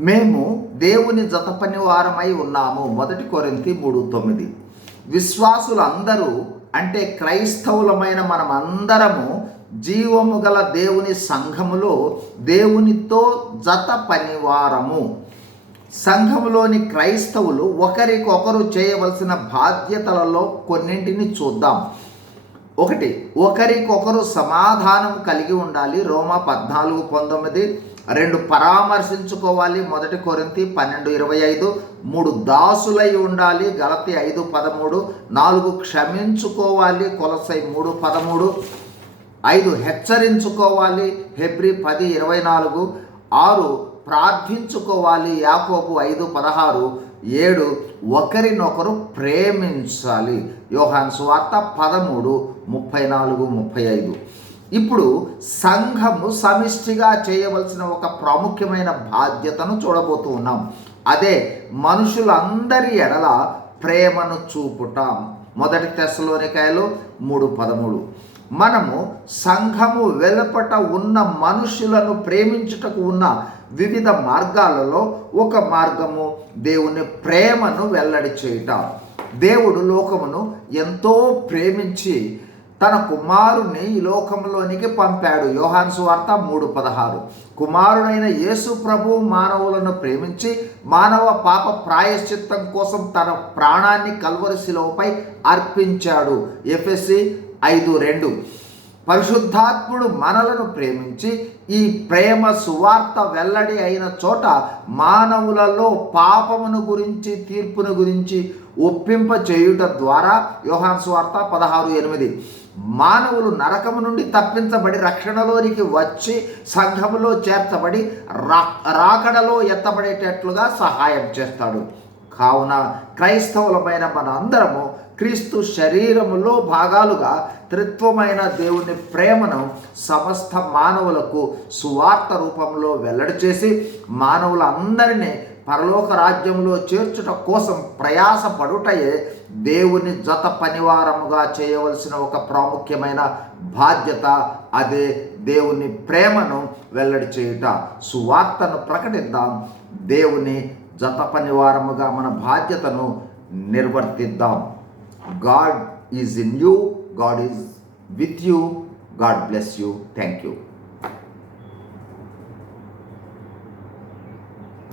మేము దేవుని జతపని వారమై ఉన్నాము. మొదటి కొరింతి మూడు తొమ్మిది. విశ్వాసులందరూ అంటే క్రైస్తవులమైన మనమందరము జీవము గల దేవుని సంఘములో దేవునితో జత పనివారము సంఘములోని క్రైస్తవులు ఒకరికొకరు చేయవలసిన బాధ్యతలలో కొన్నింటిని చూద్దాం. ఒకటి ఒకరికొకరు సమాధానం కలిగి ఉండాలి. రోమా పద్నాలుగు పంతొమ్మిది. రెండు పరామర్శించుకోవాలి. మొదటి కొరింతి పన్నెండు ఇరవై ఐదు. మూడు దాసులై ఉండాలి. గలతి ఐదు పదమూడు. నాలుగు క్షమించుకోవాలి. కొలసై మూడు పదమూడు. ఐదు హెచ్చరించుకోవాలి. హెబ్రి పది ఇరవై నాలుగు. ఆరు ప్రార్థించుకోవాలి. యాకోబు ఐదు పదహారు ఏడు ఒకరినొకరు ప్రేమించాలి. యోహాన్ సువార్త పదమూడు ముప్పై నాలుగు ముప్పై ఐదు. ఇప్పుడు సంఘము సమిష్టిగా చేయవలసిన ఒక ప్రాముఖ్యమైన బాధ్యతను చూడబోతూ ఉన్నాం. అదే మనుషులందరి ఎడల ప్రేమను చూపుట మొదటి తెశలోనికాయలు మూడు పదమూడు. మనము సంఘము వెలుపట ఉన్న మనుషులను ప్రేమించుటకు ఉన్న వివిధ మార్గాలలో ఒక మార్గము దేవుని ప్రేమను వెల్లడి చేయుట. దేవుడు లోకమును ఎంతో ప్రేమించి తన కుమారుని ఈ లోకంలోనికి పంపాడు. యోహాన్ సువార్త మూడు పదహారు. కుమారుడైన యేసు ప్రభు మానవులను ప్రేమించి మానవ పాప ప్రాయశ్చిత్తం కోసం తన ప్రాణాన్ని కల్వరిశిలోపై అర్పించాడు. ఎఫ్ఎస్సి ఐదు రెండు. పరిశుద్ధాత్ముడు మనలను ప్రేమించి ఈ ప్రేమ సువార్త వెల్లడి అయిన చోట మానవులలో పాపమును గురించి తీర్పును గురించి ఒప్పింప చేయుట ద్వారా యోహాన్ సువార్త పదహారు ఎనిమిది. మానవులు నరకము నుండి తప్పించబడి రక్షణలోనికి వచ్చి సంఘములో చేర్చబడి రా రాకడలో ఎత్తబడేటట్లుగా సహాయం చేస్తాడు. కావున క్రైస్తవులమైన మన అందరము క్రీస్తు శరీరములో భాగాలుగా త్రిత్వమైన దేవుని ప్రేమను సమస్త మానవులకు సువార్త రూపంలో వెల్లడి చేసి మానవులందరినీ పరలోక రాజ్యంలో చేర్చుట కోసం ప్రయాసపడుటయే దేవుని జత పనివారముగా చేయవలసిన ఒక ప్రాముఖ్యమైన బాధ్యత. అదే దేవుని ప్రేమను వెల్లడి చేయుట. సువార్తను ప్రకటిద్దాం. దేవుని జత పనివారముగా మన బాధ్యతను నిర్వర్తిద్దాం. God is in you God is with you God bless you. Thank you